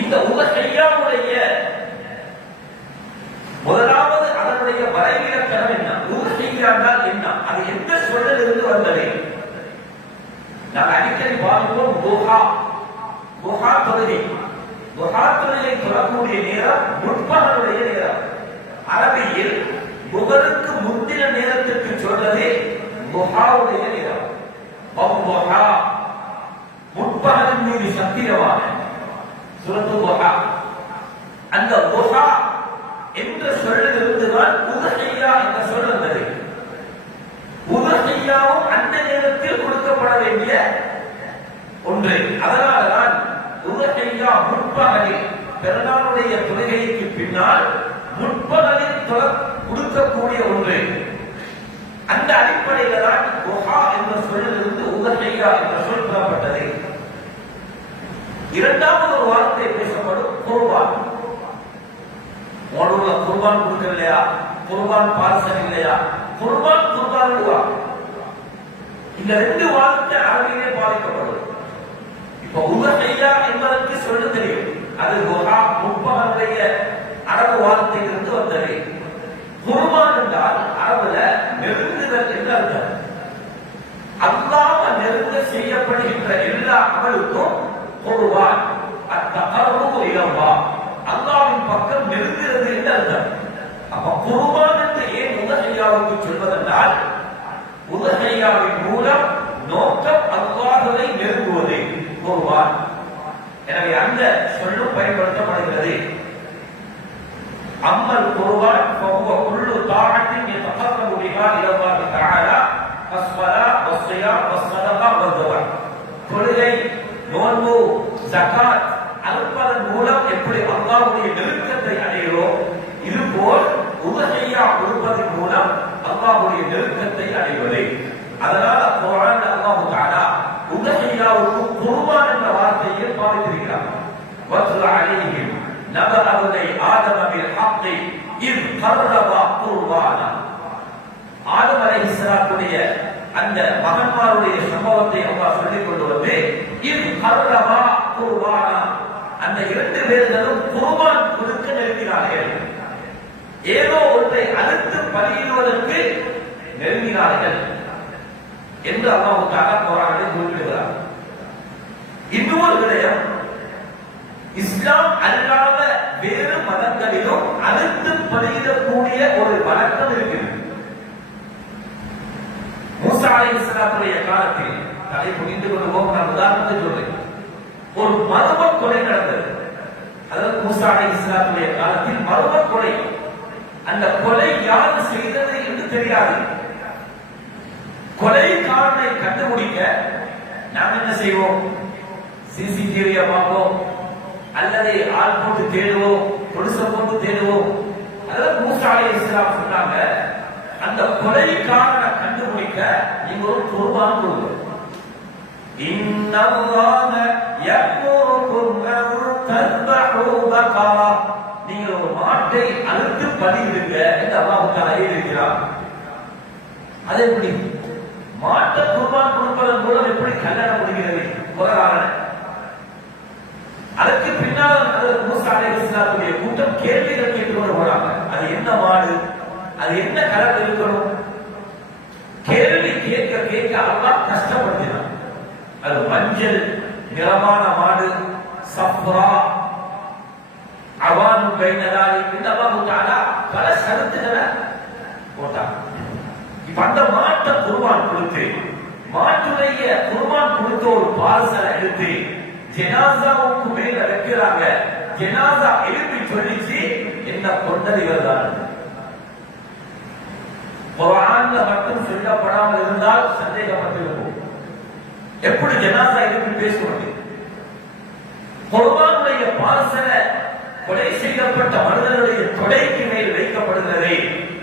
இந்த உலகையாவுடைய முதலாவது அதனுடைய வரைவிலக்கணம் என்ன? உலகையானால் என்ன? அது எந்த சொல்லிலிருந்து வந்தது? நான் அடிக்கடி பார்க்கிறோம் துஹா. துஹா தொழுகை. துஹா தொழுகை தொடரக்கூடிய நேரம் முற்பகலுடைய நேரம். அரபியில் புகருக்கு முந்தின நேரத்திற்கு சொல்றது துஹாவுடைய நேரம். துஹா முற்பகலின் மீது சத்தியமான சூரத்து துஹா. அந்த துஹா என்ற சொல்லிலிருந்துதான் உதஹியா என்ற சொல் வந்தது. உதஹியாவும் அந்த நேரத்தில் கொடுக்கப்பட வேண்டிய ஒன்று. அதனால்தான் உதஹியா முற்பகலில் பெருநாளுடைய தொழுகைக்கு பின்னால் முற்பகலில் கொடுக்கக்கூடிய ஒன்று. அந்த அடிப்படையில் தான் துஹா என்ற சொல்லிலிருந்து உதஹியா என்ற சொல் பெறப்பட்டது. இரண்டாவது ஒரு வார்த்தை பேசப்படும் குர்பான். உங்களோட குர்பான் கொடுக்கலையா, குர்பான் பார்சல் இல்லையா, குர்பான் குர்பான். இந்த ரெண்டு வார்த்தை அரபியிலே பாதிக்கப்படும். இப்ப உதஹியா என்பதற்கு சொல்ல தெரியும், அது துஹா முற்பகலுடைய அரபு வார்த்தையிலிருந்து வந்தது. குர்பான் என்றால் அரபுல நெருங்குதல் என்று அர்த்தம். அல்லாஹ் நெருங்க செய்யப்படுகின்ற எல்லா அமலுக்கும் குர்பான் அத்தகர்ருபு இலல்லாஹ், அல்லாஹ்வின் பக்கம் நெருங்குகிறது என்று அர்த்தம். அப்ப குர்பான் என்று ஏன் உதஹியாவுக்கு சொல்வதென்றால், உதஹியாவின் மூலம் நோக்கம் அல்லாஹ்வை நெருங்குவது குர்பான். எனவே அந்த சொல்லும் பயன்படுத்தப்படுகிறது. அம்மல் குர்பான் ஃபஹுவ குல்லு தாஅத்தின் யதகர்ரபு பிஹா இலல்லாஹி தஆலா அஸ்ஸலா வஸ்ஸியாம் வஸ்ஸதகா வஸ்ஸவா. தொழுகை, நோன்பு, ஜகாத் அனுப்பதன் மூலம் எப்படி அல்லாஹ்வுடைய நெருக்கத்தை அடைகிறோம், இதுபோல் உதஹியா கொடுப்பதன் மூலம் அல்லாஹ்வுடைய நெருக்கத்தை அடைவது. அதனால குர்ஆன் அல்லாஹ் தஆலா உதஹியாவுக்கு குர்பான் என்ற வார்த்தையை பாவித்திருக்கிறார். வத்லு அலைஹிம் நபஅ பனி ஆதம பில் ஹக்கி இத் கர்ரபா குர்பானா. ஆதம் அலைஹிஸ்ஸலாத்துடைய அந்த மகன்மாருடைய சம்பவத்தை அல்லாஹ் சொல்லிக் கொண்டு வந்து இத் கர்ரபா குர்பானா, அந்த இரண்டு பேர்களும் குர்பான் கொடுக்க நெருங்கினார்கள். ஏதோ ஒன்றை அறுத்து பலியிடுவதற்கு நெருங்கினார்கள் என்று அல்லாஹ் தஆலா குர்ஆனில் குறிப்பிடுகிறார். இன்னொரு விடயம், இஸ்லாம் அல்லாத வேறு மதங்களிலும் அறுத்து பலியிடக்கூடிய ஒரு வழக்கம் இருக்கிறது. மூசா அலைஹிஸ்ஸலாத்துடைய காலத்தில், தலை புரிந்து கொள்வோம், நான் உதாரணத்தை சொல்றேன். ஒரு மர்ம கொலை நடந்தது. அதாவது மூசா அலைஹிஸ்ஸலாத்துடைய காலத்தில் மர்ம கொலை. அந்த கொலை யார் செய்தது என்று தெரியாது. கொலைக்காரனை கண்டுபிடிக்க நாம் என்ன செய்வோம்? சிசிடிவியை பார்ப்போம், அல்லது ஆள் போட்டு தேடுவோம், பொலிச போட்டு தேடுவோம். அதாவது மூசா அலைஹிஸ்ஸலாம் சொன்னாங்க, அந்த கொலைக்காரனை கண்டுபிடிக்க நீங்க ஒரு குர்பான் கொடுங்க. இன்னல்லாஹ யஅமுருக்கும் அன் தذبحوا பகரா, நீங்க ஒரு மாட்டை அறுத்து பலியிடுங்க என்று அல்லாஹ் தஆலா இருக்கிறார். அது எப்படி மாட்டை குர்பான் கொடுப்பதன் மூலம் எப்படி கல்யாணம் முடிகிறது? கொலைகாரன். அதற்கு பின்னால் மூசா அலைஹிஸ்ஸலாத்துடைய கூட்டம் கேள்விகள் கேட்டுக்கொண்டு போறாங்க. அது என்ன மாடு, அது என்ன கலர் இருக்கணும்? கேள்வி கேட்க கேட்க அல்லாஹ் கஷ்டப்படுத்தினான். அது மஞ்சள் நிறமான மாடு, சஃப்ரா, அவானு பைனலாலி, இந்த அல்லாஹ் தஆலா பல ஷரத்துகளை போட்டான். இப்ப அந்த மாட்டை குர்பான் கொடுத்து, மாட்டுடைய குர்பான் கொடுத்த ஒரு பார்சலை எடுத்து ஜனாசாவுக்கு மேல வைக்கிறாங்க. ஜனாசா எழுப்பி சொல்லிச்சு, என்ன கொண்டதிகள் தான். குர்ஆன்ல மட்டும் சொல்லப்படாமல் இருந்தால் சந்தேகப்பட்டிருக்கும். எப்படி ஜனாசா எழுப்பி பேசுவது? குர்பானுடைய பார்சலை கொலை செய்யப்பட்ட மனிதனுடைய தொடைக்கு மேல் வைக்கப்படுகிறது.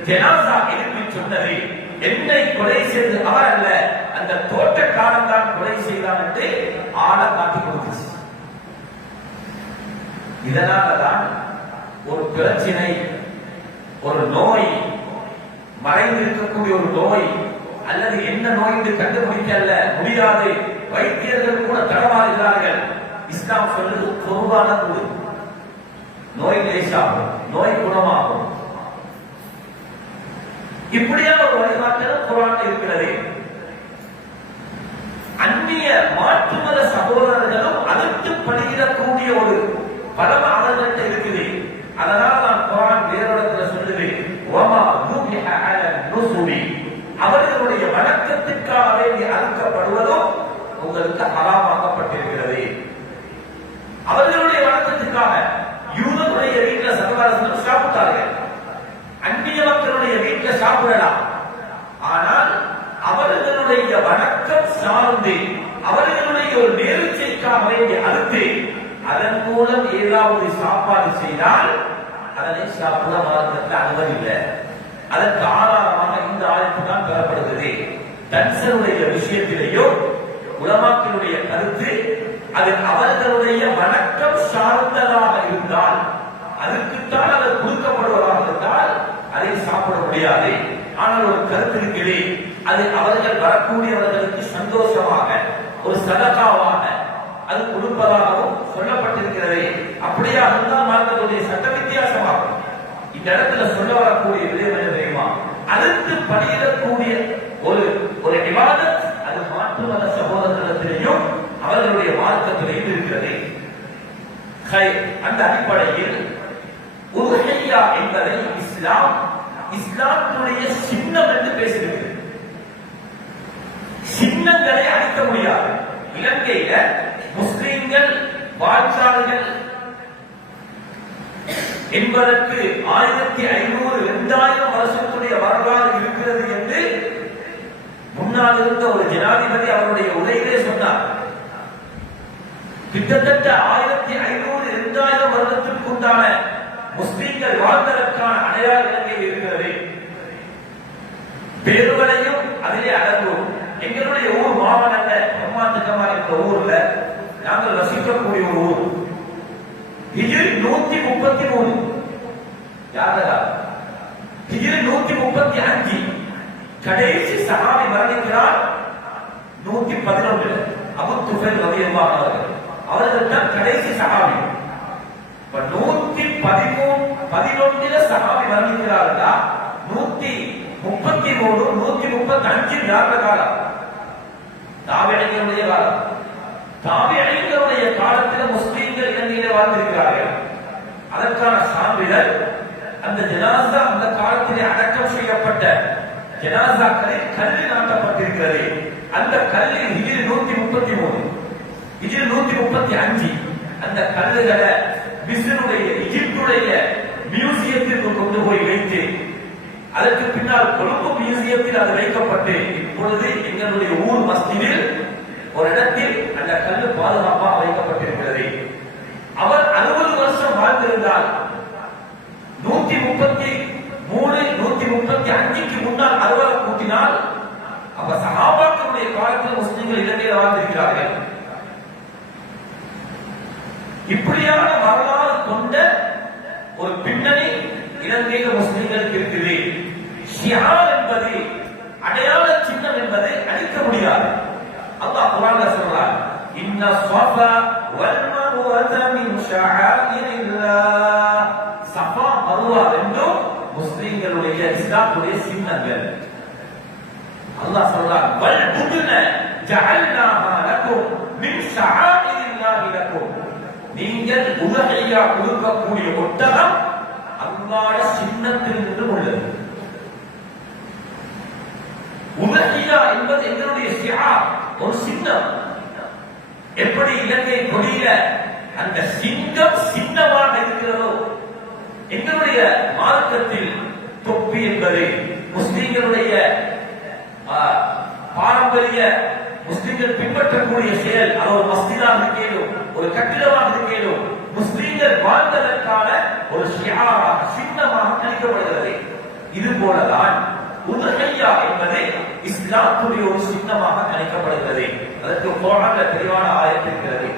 ஜனாசா எழுப்பி சொன்னது, என்னை கொலை செய்து அவர் அல்ல, அந்த தோட்டக்காரன் தான் கொலை செய்தான் என்று ஆளை காட்டி கொடுத்துச்சு. இதனாலதான் ஒரு பிரச்சனை, ஒரு நோய், மறைந்திருக்கக்கூடிய ஒரு நோய், அல்லது என்ன நோய் என்று கண்டுபிடிக்க முடியாது. வைத்தியர்கள் கூட தடமாறுகிறார்கள். இஸ்லாம் சொல்றது குர்பான கொடு, நோய் லேசாகும், நோய் குணமாகும். இப்படியான ஒரு வழிகாட்டல் குர்ஆன்ல இருக்கிறது. அந்நிய மாற்று மத சகோதரர்களும் அதற்கு பணியிடக்கூடிய ஒரு பலம் அவர்கள்ட்ட இருக்குது. அதனால நான் குர்ஆன் வேறொடத்துல சொல்லுவேன், வமா துபிஹ அல நுசுபி, அவர்களுடைய வணக்கத்திற்காக வேண்டி அறுக்கப்படுவதும் உங்களுக்கு ஹராமாக்கப்பட்டிருக்கிறது. அவர்களுடைய வணக்கத்திற்காக யூதனுடைய வீட்டில் சகோதரர்கள் சாப்பிட்டார்கள், அந்நிய மக்களுடைய வீட்டில் சாப்பிடலாம். ஆனால் அவர்களுடைய வணக்கம் சார்ந்து அவர்களுடைய ஒரு நேர்ச்சைக்காக வேண்டி அறுத்து அதன் மூலம் ஏதாவது சாப்பாடு செய்தால் அதனை சாப்பிட மார்க்கத்தில் அனுமதி இல்லை. அதற்கு ஆதாரமாக இந்த ஆயத்து தான் பெறப்படுகிறது. தன்சனுடைய விஷயத்திலேயும் உலமாக்களுடைய கருத்து அது அவர்களுடைய வணக்கம் சார்ந்ததாக இருந்தால், அதுக்குத்தான் அது கொடுக்கப்படுவதாக இருந்தால் அதை சாப்பிட முடியாது. ஆனால் ஒரு கருத்து இருக்கிறது, அது அவர்கள் வரக்கூடியவர்களுக்கு சந்தோஷமாக ஒரு சதகாவாக அது கொடுப்பதாகவும் சொல்லப்பட்டிருக்கிறது. அப்படியாக இருந்தால் மார்க்கத்துடைய சட்ட வித்தியாசமாகும். இந்த இடத்துல சொல்ல வரக்கூடிய விடயம் என்ன தெரியுமா? அதற்கு பணியிடக்கூடிய ஒரு ஒரு இபாதத் அது மாற்று மத சகோதரர்களிடத்திலேயும் அவர்களுடைய மார்க்கத்திலேயும் இருக்கிறது. அந்த அடிப்படையில் உதுஹிய்யா என்பதை இஸ்லாமுடைய சின்னம் என்று பேசுகிறது. சின்னங்களை அழிக்க முடியாது. இலங்கையில முஸ்லிம்கள் வாழ்ந்தார்கள் என்பதற்கு 1500 2000 வருஷத்துடைய வரலாறு இருக்கிறது என்று முன்னால் இருந்த ஒரு ஜனாதிபதி அவருடைய உரையிலே சொன்னார். கிட்டத்தட்ட 1500 2000 வருடத்திற்கு உண்டான முஸ்லிம்கள் வாழ்ந்ததற்கான அடையாள இலங்கையில் இருக்கிறது. பேருகளையும் அதிலே அடங்கும். எங்களுடைய ஊர் மாவட்டங்க பிரம்மாண்டமா என்ற ஊர்ல நாங்கள் வசிக்கக்கூடிய ஒரு ஊர். ஹிஜ்ரி 133 யாரா ஹிஜ்ரி 135 கடைசி சஹாபி மரணிக்கிறார் 111 அபூ துஃபைல் ரலியல்லாஹு அன்ஹு அவர்கள் தான் கடைசி சஹாபி. 111 சஹாபி மரணிக்கிறார்களா? 133 135 யார காலம்? தாபிஈன்களுடைய காலம். தாபிஈன்களுடைய காலத்தில் முஸ்லிம்கள் இலங்கையிலே வாழ்ந்திருக்கிறார்கள். அதற்கான சான்றிதழ் அந்த ஜனாசா அந்த காலத்திலே அடக்கம் செய்யப்பட்ட ஜனாசாக்களில் கல்லு நாட்டப்பட்டிருக்கிறது. அந்த கல்லில் ஹிஜ்ரி 133 ஹிஜ்ரி 135 அந்த கல்லுகளை மிஸ்ருடைய எகிப்துடைய மியூசியத்திற்கு கொண்டு போய் வைத்து அதற்கு பின்னால் கொழும்பு மியூசியத்தில் அது வைக்கப்பட்டு இப்பொழுது எங்களுடைய ஊர் மஸ்ஜிதில் ஒரு இடத்தில் அந்த கல்லு பாதுகாப்பாக வைக்கப்பட்டிருக்கிறது. அவர் 60 வருஷம் வாழ்ந்திருந்தால் 133 135க்கு முன்னால் 60 கூட்டினால் அப்ப சஹாபாக்களுடைய காலத்தில் முஸ்லிம்கள் இலங்கையில் வாழ்ந்திருக்கிறார்கள். இப்படியான வரலாறு கொண்ட ஒரு பின்னணி இலங்கையில் முஸ்லிம்களுக்கு இருக்குது. ஷிஆர் என்பது அடையாள சின்னம் என்பதை அழிக்க முடியாது. அல்லாஹ் குர்ஆன்ல சொல்றார், இன்ன ஸஃபா வல் மர்வத மின் ஷஆயிரில்லாஹ். ஸஃபா மர்வா ரெண்டும் முஸ்லிம்களுடைய இஸ்லாமுடைய சின்னங்கள். அல்லாஹ் சொல்றார், வல் புதுன ஜஅல்னாஹா லக்கும் மின் ஷஆயிரில்லாஹி லக்கும். நீங்கள் உலஹியா கொடுக்கக்கூடிய ஒட்டகம் அல்லாஹ்வுடைய சின்னத்தில் நின்று உள்ளது. உலஹியா என்பது எங்களுடைய ஷிஆர், ஒரு சின்னம். எப்படி இலங்கை கொடியில அந்த சிங்கம் சின்னமாக இருக்கிறதோ, எங்களுடைய மார்க்கத்தில் தொப்பி என்பது முஸ்லிம்களுடைய பாரம்பரிய முஸ்லிம்கள் பின்பற்றக்கூடிய செயல். அது ஒரு மஸ்ஜிதாக இருக்கேனும் ஒரு கட்டிடமாக இருக்கேனும் முஸ்லிம்கள் வாழ்ந்ததற்கான ஒரு ஷிஆராக சின்னமாக கணிக்கப்படுகிறது. இது போலதான் உதுஹிய்யா என்பது இஸ்லாமுடைய ஒரு சின்னமாக கணிக்கப்படுகிறது. அதற்கு குர்ஆன்ல தெளிவான ஆயத்து இருக்கிறது.